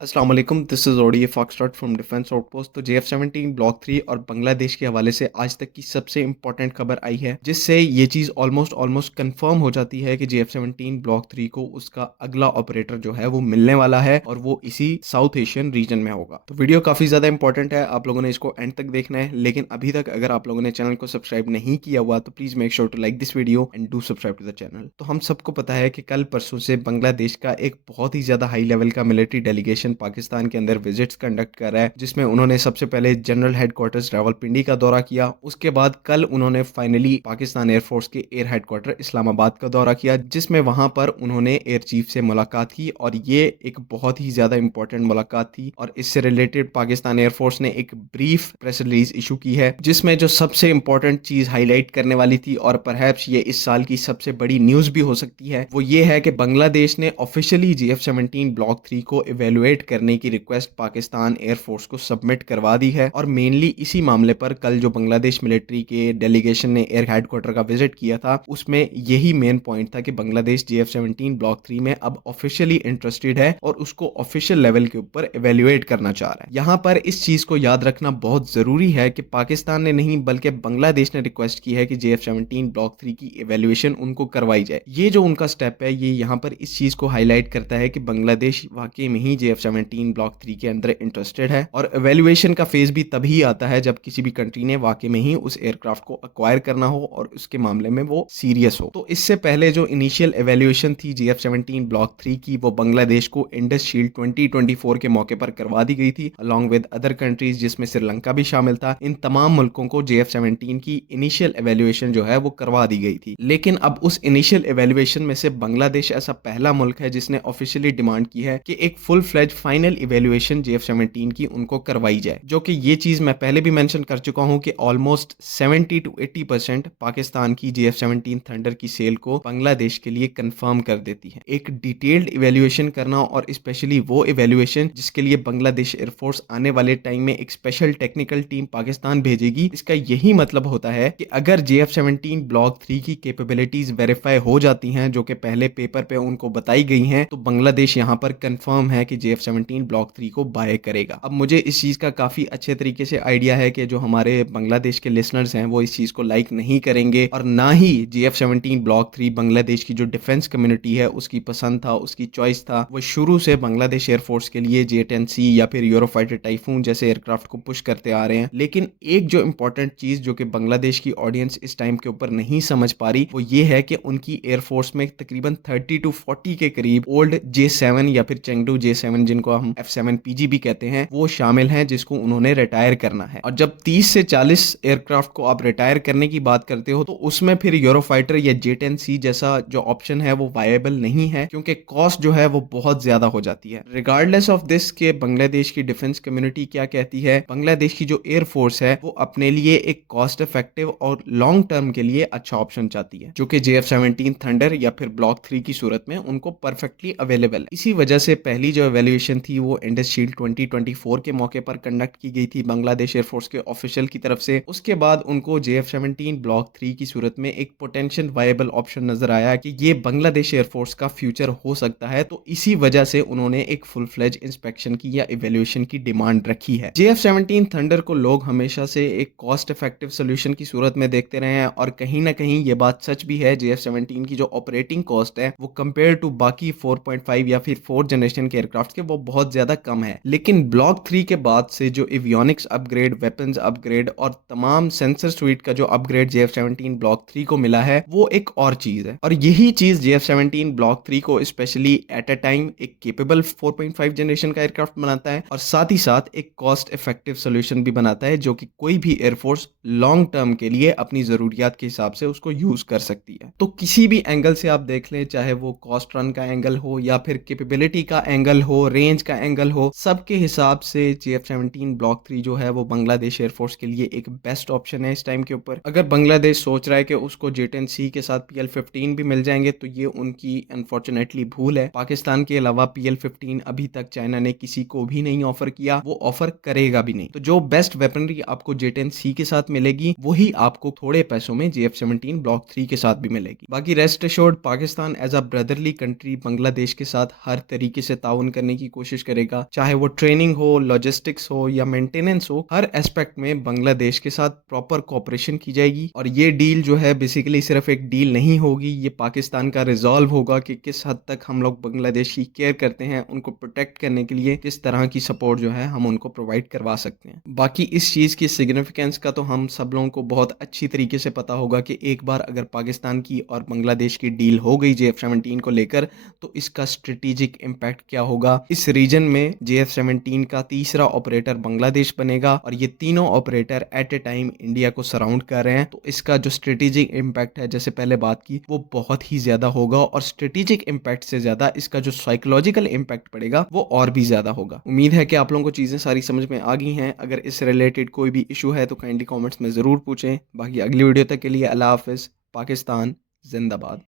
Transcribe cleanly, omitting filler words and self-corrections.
अस्सलाम वालेकुम, this is ओडिए फॉक्सट्रॉट फ्रॉम डिफेंस आउटपोस्ट। तो JF-17 ब्लॉक 3 और बांग्लादेश के हवाले से आज तक की सबसे इंपॉर्टेंट खबर आई है, जिससे ये चीज़ ऑलमोस्ट ऑलमोस्ट कंफर्म हो जाती है कि JF-17 ब्लॉक 3 को उसका अगला ऑपरेटर जो है वो मिलने वाला है और वो इसी साउथ एशियन रीजन में होगा। तो वीडियो काफ़ी ज़्यादा इंपॉर्टेंट है, आप लोगों ने इसको एंड तक देखना है। लेकिन अभी तक अगर आप लोगों ने चैनल को सब्सक्राइब नहीं किया हुआ तो please make sure to like this video and do subscribe to the channel. तो हम सबको पता है कि कल परसों से बांग्लादेश का एक बहुत ही ज़्यादा हाई लेवल का मिलिट्री डेलीगेशन पाकिस्तान के अंदर विजिट्स कंडक्ट कर रहा है, जिसमें उन्होंने सबसे पहले जनरल हेडक्वार्टर्स रावलपिंडी का दौरा किया। उसके बाद कल उन्होंने फाइनली पाकिस्तान एयरफोर्स के एयर हेडक्वार्टर इस्लामाबाद का दौरा किया, जिसमें वहां पर उन्होंने एयर चीफ से मुलाकात की और ये एक बहुत ही ज्यादा इंपॉर्टेंट मुलाकात थी। और इससे रिलेटेड पाकिस्तान एयरफोर्स ने एक ब्रीफ प्रेस रिलीज इशू की है, जिसमें जो सबसे इंपॉर्टेंट चीज हाईलाइट करने वाली थी और परहैप्स ये इस साल की सबसे बड़ी न्यूज भी हो सकती है, वो ये है कि बांग्लादेश ने ऑफिशियली JF-17 ब्लॉक 3 को इवेलुएट करने की रिक्वेस्ट पाकिस्तान एयरफोर्स को सबमिट करवा दी है। और मेनली इसी मामले पर कल जो बांग्लादेश मिलिट्री के डेलीगेशन ने एयर हेडक्वार्टर का विजिट किया था, उसमें यही मेन पॉइंट था कि बांग्लादेश JF-17 ब्लॉक 3 में अब ऑफिशियली इंटरेस्टेड है और उसको ऑफिशियल लेवल के ऊपर इवेल्युएट करना चाह रहा है। यहां पर इस चीज को याद रखना बहुत जरूरी है कि पाकिस्तान ने नहीं बल्कि बांग्लादेश ने रिक्वेस्ट की है कि JF-17 ब्लॉक 3 की इवेल्युएशन उनको करवाई जाए। ये जो उनका स्टेप है, ये यहाँ पर इस चीज को हाईलाइट करता है कि बांग्लादेश वाकई में ही JF-17 ब्लॉक 3 के अंदर इंटरेस्टेड है। और इवेल्युएशन का फेज भी तभी आता है जब किसी भी कंट्री ने वाकई में ही उस एयरक्राफ्ट को अक्वायर करना हो और उसके मामले में वो सीरियस हो। तो इससे पहले जो इनिशियल इवेल्युएशन थी JF-17 ब्लॉक 3 की, वो बांग्लादेश को इंडस शील्ड 2024 के मौके पर करवा दी गई थी अलॉन्ग विद अदर कंट्रीज, जिसमें श्रीलंका भी शामिल था। इन तमाम मुल्कों को JF-17 की इनिशियल इवेल्युएशन जो है वो करवा दी गई थी। लेकिन अब उस इनिशियल इवेल्युएशन में से बांग्लादेश ऐसा पहला मुल्क है जिसने ऑफिशियली डिमांड की है कि एक full fledge final evaluation JF-17 की उनको करवाई जाए, जो कि ये चीज मैं पहले भी मेंशन कर चुका हूं कि ऑलमोस्ट 70 to 80% पाकिस्तान की JF-17 थंडर की सेल को बांग्लादेश के लिए कंफर्म कर देती है। एक डिटेल्ड इवेल्युएशन करना और स्पेशली वो इवेल्युएशन जिसके लिए बांग्लादेश एयरफोर्स आने वाले टाइम में एक स्पेशल टेक्निकल टीम पाकिस्तान भेजेगी, इसका यही मतलब होता है कि अगर JF-17 ब्लॉक 3 की कैपेबिलिटीज वेरीफाई हो जाती हैं, जो कि पहले पेपर पे उनको बताई गई हैं, तो बांग्लादेश यहां पर कंफर्म है कि JF-17 ब्लॉक 3 को बाय करेगा। अब मुझे इस चीज का काफी अच्छे तरीके से आइडिया है कि जो हमारे बांग्लादेश के लिसनर्स हैं वो इस चीज को लाइक नहीं करेंगे और ना ही JF-17 ब्लॉक 3 बांग्लादेश की जो डिफेंस कम्युनिटी है उसकी पसंद था, उसकी चॉइस था। वो शुरू से बांग्लादेश एयरफोर्स के लिए J-10C या फिर यूरोफाइटर टाइफून जैसे एयरक्राफ्ट को पुश करते आ रहे हैं। लेकिन एक जो इंपॉर्टेंट चीज जो कि बांग्लादेश की ऑडियंस इस टाइम के ऊपर नहीं समझ पा रही, वो ये है कि उनकी एयरफोर्स में तकरीबन 30 to 40 के करीब ओल्ड J7 या फिर चेंगडू J7 जिनको हम F7PG भी कहते हैं, वो शामिल हैं, जिसको उन्होंने रिटायर करना है। और जब 30 से 40 एयरक्राफ्ट को आप रिटायर करने की बात करते हो तो उसमें फिर यूरोफाइटर या J-10C जैसा जो ऑप्शन है वो वायबल नहीं है, क्योंकि कॉस्ट जो है वो बहुत ज्यादा हो जाती है। रिगार्डलेस ऑफ दिस के बांग्लादेश की डिफेंस कम्युनिटी क्या कहती है, बांग्लादेश की जो एयरफोर्स है वो अपने लिए एक कॉस्ट इफेक्टिव और लॉन्ग टर्म के लिए अच्छा ऑप्शन चाहती है, जो कि JF-17 थंडर या फिर ब्लॉक 3 की सूरत में उनको परफेक्टली अवेलेबल है। इसी वजह से पहली जो एवेल्युएशन थी वो इंडस शील्ड 2024 के मौके पर कंडक्ट की गई थी बांग्लादेश एयरफोर्स के ऑफिशियल की तरफ से। उसके बाद उनको JF-17 ब्लॉक 3 की सूरत में एक पोटेंशियल वायबल ऑप्शन नजर आया कि ये बांग्लादेश एयरफोर्स का फ्यूचर हो सकता है, तो इसी वजह से उन्होंने एक फुल फ्लेज इंस्पेक्शन की या इवेल्युएशन की डिमांड रखी है। JF-17 थंडर को लोग हमेशा से एक कॉस्ट इफेक्टिव सोल्यूशन की सूरत में देखते रहे हैं और कहीं ना कहीं ये बात सच भी है। JF-17 की जो ऑपरेटिंग कॉस्ट है वो कंपेयर टू बाकी 4.5 या फिर 4 जनरेशन के एयरक्राफ्ट के वो बहुत ज्यादा कम है। लेकिन ब्लॉक 3 के बाद से जो एवियोनिक्स अपग्रेड, वेपन्स अपग्रेड और तमाम सेंसर स्वीट का जो अपग्रेड JF-17 ब्लॉक 3 को मिला है, वो एक और चीज है। और यही चीज JF-17 ब्लॉक 3 को स्पेशली एट अ टाइम एक केपेबल 4.5 जनरेशन का एयरक्राफ्ट बनाता है और साथ ही साथ एक कॉस्ट इफेक्टिव सोल्यूशन भी बनाता है, जो कि कोई भी एयरफोर्स लॉन्ग टर्म के लिए अपनी जरूरियात के हिसाब से उसको यूज कर सकती है। तो किसी भी एंगल से आप देख लें, चाहे वो कॉस्ट रन का एंगल हो या फिर कैपेबिलिटी का एंगल हो, रेंज का एंगल हो, सबके हिसाब से JF-17 ब्लॉक 3 जो है वो बांग्लादेश एयरफोर्स के लिए एक बेस्ट ऑप्शन है इस टाइम के ऊपर। अगर बांग्लादेश सोच रहा है कि उसको J-10C के साथ PL-15 भी मिल जाएंगे तो ये उनकी अनफॉर्चुनेटली भूल है। पाकिस्तान के अलावा PL-15 अभी तक चाइना ने किसी को भी नहीं ऑफर किया, वो ऑफर करेगा भी नहीं। तो जो बेस्ट वेपनरी आपको J-10C के साथ मिलेगी वही आपको थोड़े पैसों में JF-17 ब्लॉक 3 के साथ भी मिलेगी। बाकी rest assured Pakistan as a brotherly country Bangladesh के साथ हर तरीके से ताउन करने की कोशिश करेगा, चाहे वो ट्रेनिंग हो, लॉजिस्टिक्स हो या मेंटेनेंस हो, हर एस्पेक्ट में बांग्लादेश के साथ प्रॉपर कोऑपरेशन की जाएगी। और ये डील जो है बेसिकली सिर्फ एक डील नहीं होगी, ये पाकिस्तान का रिजॉल्व होगा कि किस हद तक हम लोग बांग्लादेश की केयर करते हैं, उनको प्रोटेक्ट करने के लिए किस तरह की सपोर्ट जो है हम उनको प्रोवाइड करवा सकते हैं। बाकी इस चीज़ की सिग्निफिकेंस का तो हम सब लोगों को बहुत अच्छी तरीके से पता होगा कि एक बार अगर पाकिस्तान की और बांग्लादेश की डील हो गई JF-17 को लेकर, तो इसका स्ट्रेटेजिक इम्पैक्ट क्या होगा। इस रीजन में JF-17 का तीसरा ऑपरेटर बांग्लादेश बनेगा और ये तीनों operator at a time India को सराउंड कर रहे हैं, तो इसका जो स्ट्रेटेजिक इम्पैक्ट है, जैसे पहले बात की, वो बहुत ही ज़्यादा होगा। और स्ट्रेटेजिक इम्पैक्ट से ज़्यादा इसका जो साइकोलॉजिकल इम्पैक्ट पड़ेगा वो और भी ज़्यादा होगा। उम्मीद है कि आप लोगों को चीज़ें सारी समझ में आ गई हैं। अगर इससे रिलेटेड कोई भी इशू है तो काइंडली कमेंट्स में ज़रूर पूछें। बाकी अगली वीडियो तक के लिए अल्लाह हाफ़िज़। पाकिस्तान जिंदाबाद।